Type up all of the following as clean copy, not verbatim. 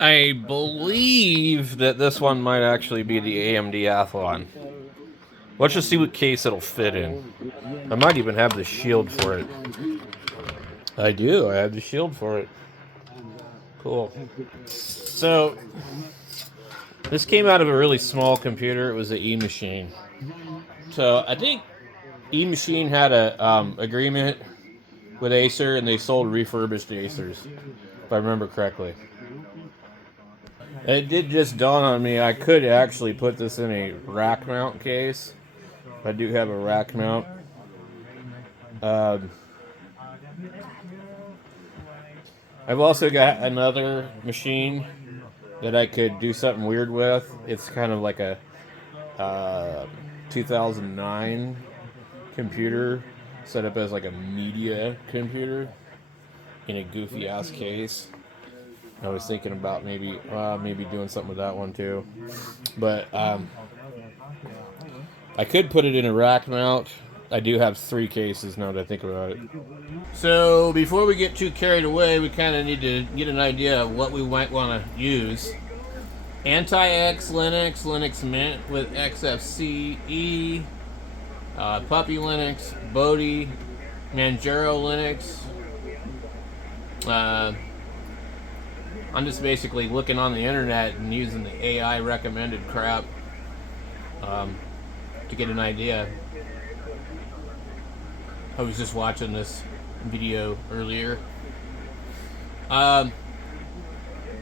I believe that this one might actually be the AMD Athlon. Let's just see what case it'll fit in. I might even have the shield for it. I do. I have the shield for it. Cool. So, this came out of a really small computer. It was an E-Machine. So, I think E-Machine had a agreement with Acer, and they sold refurbished Acers, if I remember correctly. It did just dawn on me, I could actually put this in a rack mount case. I do have a rack mount. I've also got another machine that I could do something weird with. It's kind of like a 2009 computer set up as like a media computer in a goofy ass case. I was thinking about maybe doing something with that one too, but I could put it in a rack mount. I do have 3 cases now that I think about it. So before we get too carried away, we kind of need to get an idea of what we might want to use. Anti-X Linux, Linux Mint with XFCE, Puppy Linux, Bodhi, Manjaro Linux. I'm just basically looking on the internet and using the AI recommended crap to get an idea. I was just watching this video earlier.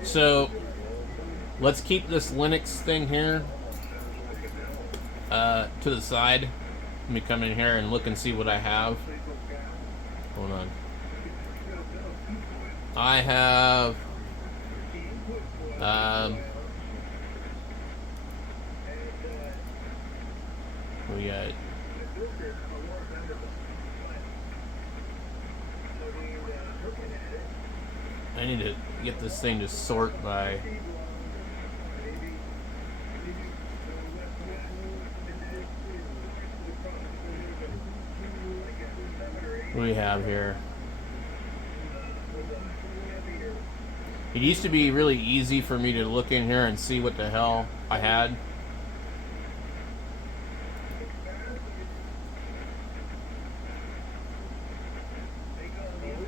So let's keep this Linux thing here to the side. Let me come in here and look and see what I have. Hold on. I have we got I need to get this thing to sort by what do we have here? It used to be really easy for me to look in here and see what the hell I had.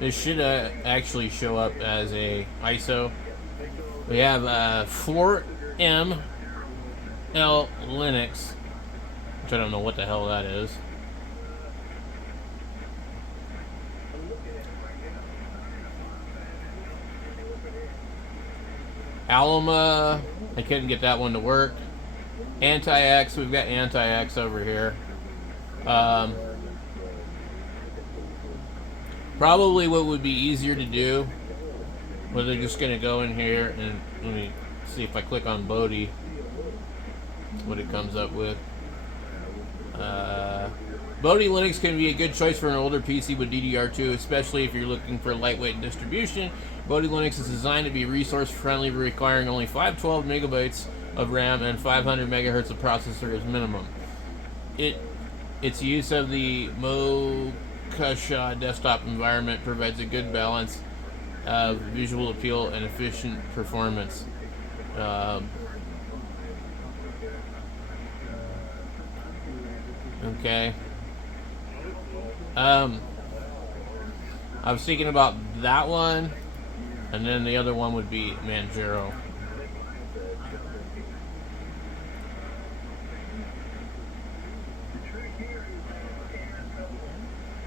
This should actually show up as a ISO. We have 4M L Linux, which I don't know what the hell that is. Alma, I couldn't get that one to work. Anti-X, we've got Anti-X over here. Probably what would be easier to do was I'm just going to go in here and let me see if I click on Bodhi what it comes up with. Bodhi Linux can be a good choice for an older PC with ddr2, especially if you're looking for lightweight distribution. Bodhi Linux is designed to be resource friendly, requiring only 512 megabytes of RAM and 500 megahertz of processor as minimum. Its use of the Mokasha desktop environment provides a good balance of visual appeal and efficient performance. Okay. I was thinking about that one, and then the other one would be Manjaro.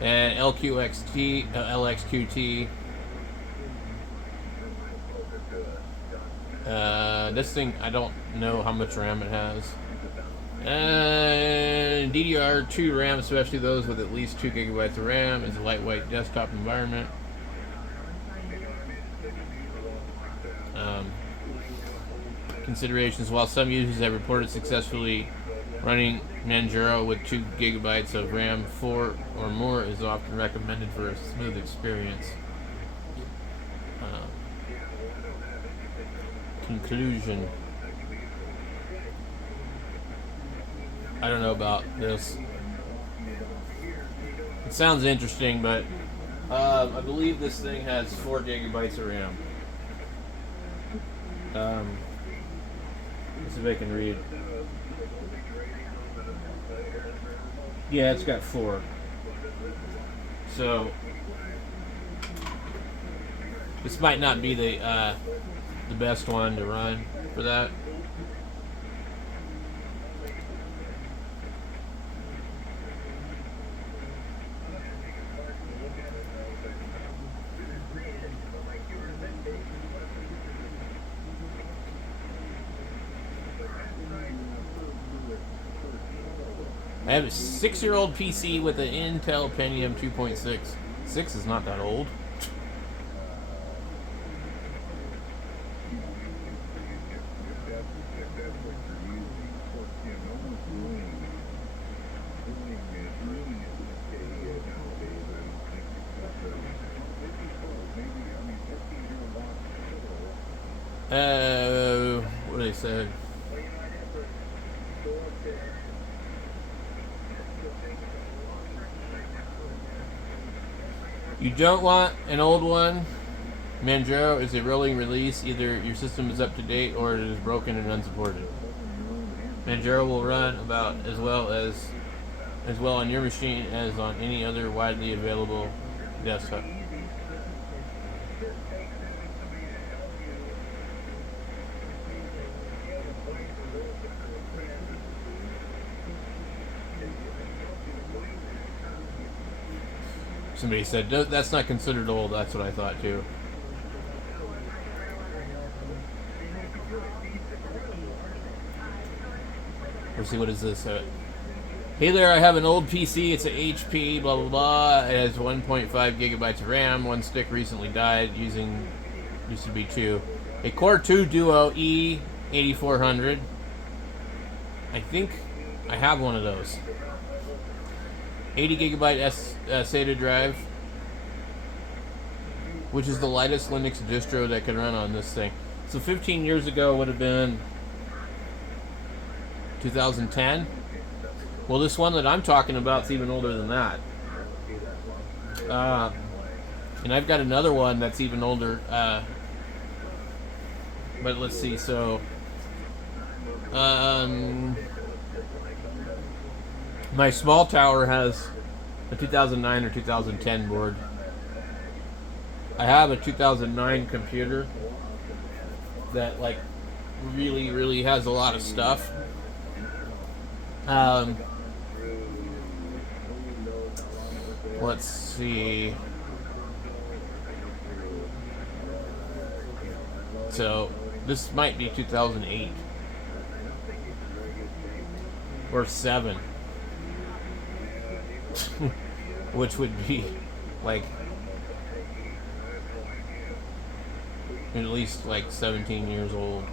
And LXQT. This thing, I don't know how much RAM it has. And ddr2 RAM, especially those with at least 2 gigabytes of RAM, is a lightweight desktop environment. Considerations: while some users have reported successfully running Manjaro with 2 gigabytes of RAM, 4 or more is often recommended for a smooth experience. Conclusion: I don't know about this. It sounds interesting, but I believe this thing has 4 gigabytes of RAM. Let's see if I can read. Yeah, it's got 4. So this might not be the best one to run for that. I have a 6-year-old PC with an Intel Pentium 2.6. 6 is not that old. What they said. You don't want an old one. Manjaro is a rolling release. Either your system is up to date or it is broken and unsupported. Manjaro will run about as well on your machine as on any other widely available desktop. Somebody said, that's not considered old. That's what I thought too. Let's see, what is this? Hey there, I have an old PC. It's an HP, blah, blah, blah. It has 1.5 gigabytes of RAM. One stick recently died used to be 2. A Core 2 Duo E8400. I think I have one of those. 80 gigabyte SATA drive, which is the lightest Linux distro that can run on this thing. So 15 years ago would have been 2010. Well, this one that I'm talking about is even older than that. And I've got another one that's even older. But let's see. So, my small tower has a 2009 or 2010 board. I have a 2009 computer that like really, really has a lot of stuff. Let's see. So this might be 2008 or 7. Which would be like at least like 17 years old.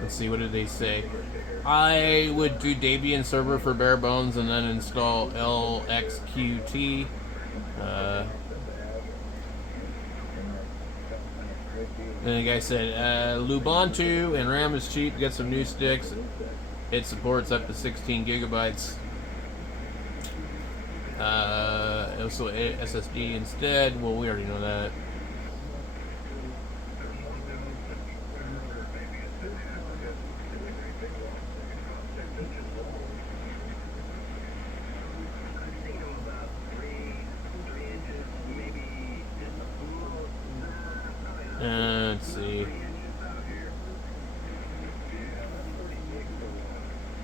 Let's see, what did they say? I would do Debian server for bare bones and then install LXQT. Then the guy said, Lubuntu and RAM is cheap. Get some new sticks. It supports up to 16 gigabytes. Also SSD instead. Well, we already know that. Let's see.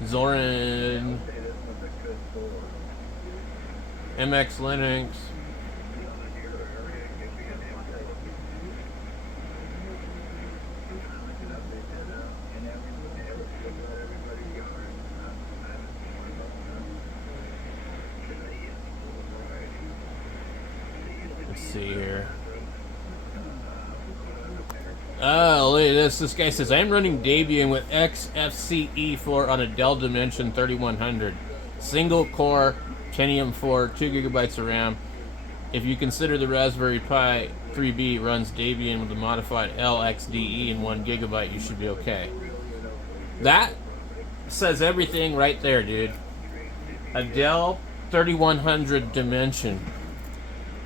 Zorin, MX Linux. Let's see here. Oh, look at this. This guy says, I'm running Debian with XFCE4 on a Dell Dimension 3100. Single core, Pentium 4, 2 gigabytes of RAM. If you consider the Raspberry Pi 3B runs Debian with a modified LXDE and 1 gigabyte, you should be okay. That says everything right there, dude. A Dell 3100 Dimension.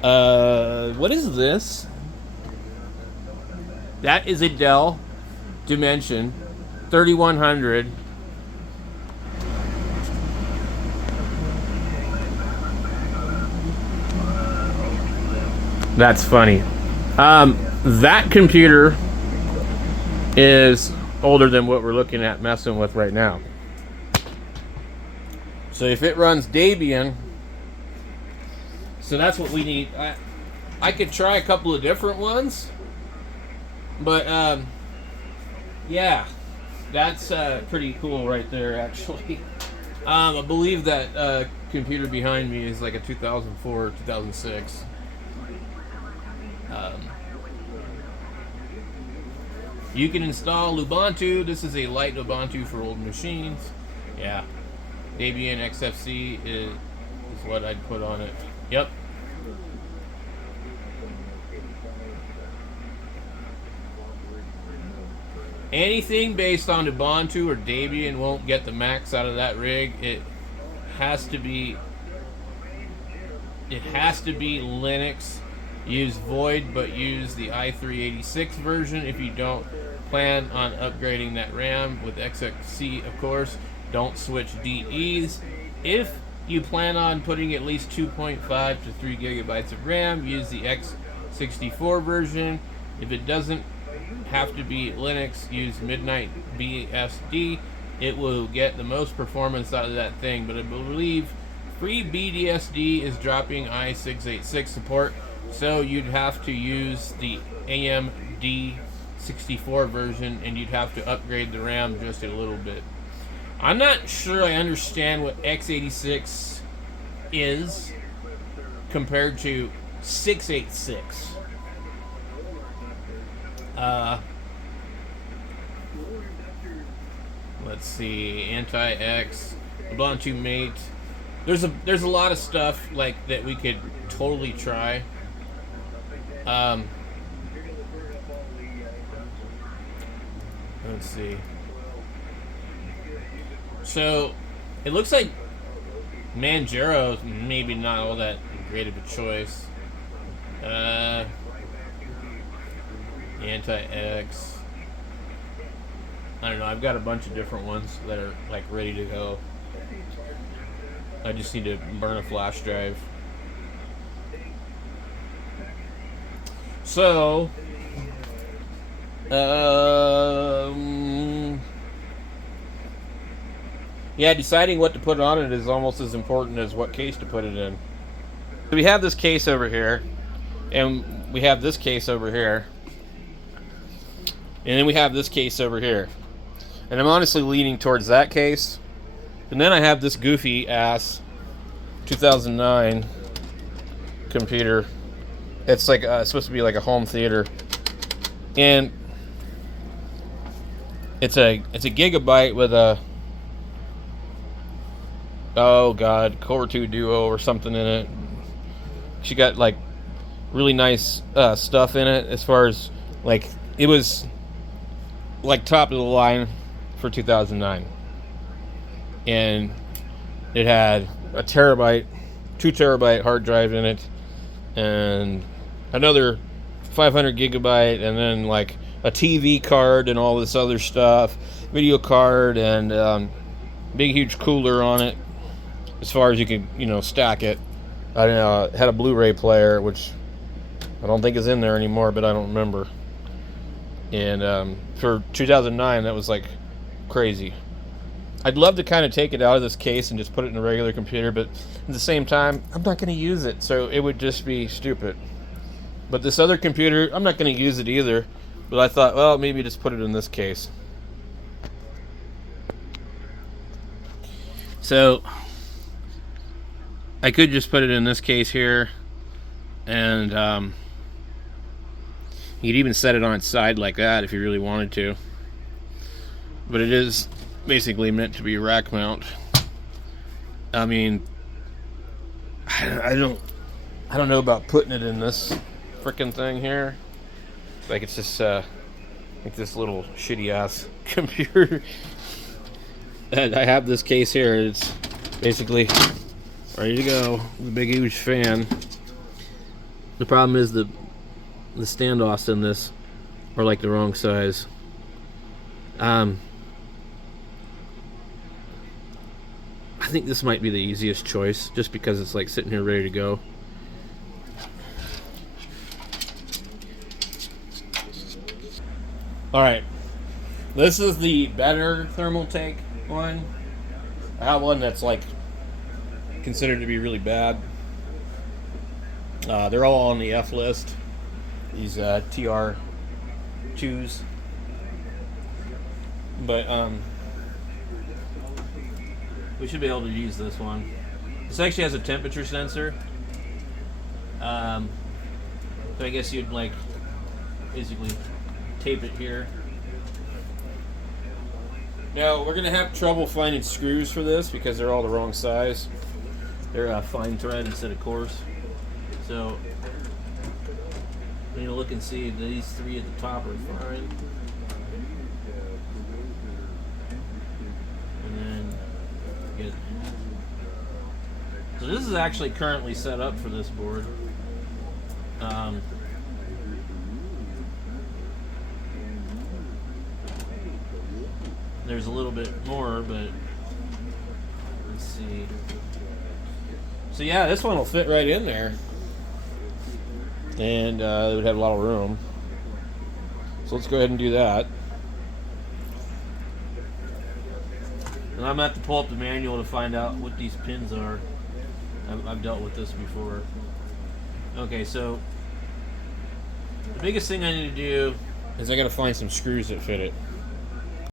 What is this? That is a Dell Dimension 3100. That's funny. That computer is older than what we're looking at messing with right now. So if it runs Debian, so that's what we need. I could try a couple of different ones, but yeah, that's pretty cool right there, actually. I believe that computer behind me is like a 2004, 2006. You can install Ubuntu. This is a light Ubuntu for old machines. Yeah. Debian XFC is what I'd put on it. Yep. Anything based on Ubuntu or Debian won't get the max out of that rig. It has to be Linux. Use Void, but use the i386 version if you don't plan on upgrading that RAM with XFC, of course. Don't switch DEs. If you plan on putting at least 2.5 to 3 gigabytes of RAM, use the x64 version. If it doesn't have to be Linux, use Midnight BSD. It will get the most performance out of that thing, but I believe FreeBSD is dropping i686 support, so you'd have to use the AMD64 version, and you'd have to upgrade the RAM just a little bit. I'm not sure I understand what x86 is compared to 686. Let's see, Anti-X, Ubuntu Mate. There's a lot of stuff like that we could totally try. Let's see. So it looks like Manjaro is maybe not all that great of a choice. Anti-X. I don't know. I've got a bunch of different ones that are like ready to go. I just need to burn a flash drive. So, yeah, deciding what to put on it is almost as important as what case to put it in. So we have this case over here, and we have this case over here, and then we have this case over here. And I'm honestly leaning towards that case. And then I have this goofy ass 2009 computer. It's like it's supposed to be like a home theater, and it's a gigabyte with a Core 2 Duo or something in it. She got like really nice stuff in it, as far as like it was like top of the line for 2009, and it had a 2 terabyte hard drive in it, and another 500 gigabyte, and then like a TV card and all this other stuff, video card, and big huge cooler on it, as far as you can stack it. I don't know, it had a Blu-ray player, which I don't think is in there anymore, but I don't remember. And for 2009, that was like crazy. I'd love to kind of take it out of this case and just put it in a regular computer, but at the same time, I'm not going to use it, so it would just be stupid. But this other computer, I'm not going to use it either, but I thought, well, maybe just put it in this case. So I could just put it in this case here, and you could even set it on its side like that if you really wanted to. But it is basically meant to be a rack mount. I mean, I don't know about putting it in this frickin' thing here. Like it's just like this little shitty ass computer. And I have this case here. It's basically ready to go. The big huge fan. The problem is the standoffs in this are like the wrong size. I think this might be the easiest choice, just because it's like sitting here ready to go. All right, this is the better thermal tank one. I have one that's like considered to be really bad. They're all on the F list. These ddr2s, but we should be able to use this one. This actually has a temperature sensor. So I guess you'd like basically tape it here. Now we're gonna have trouble finding screws for this because they're all the wrong size. They're fine thread instead of coarse. So you need to look and see that these three at the top are fine. And then get. So this is actually currently set up for this board. There's a little bit more, but let's see. So yeah, this one will fit right in there, and it would have a lot of room. So let's go ahead and do that. And I'm gonna have to pull up the manual to find out what these pins are. I've dealt with this before. Okay, so the biggest thing I need to do is I gotta find some screws that fit it.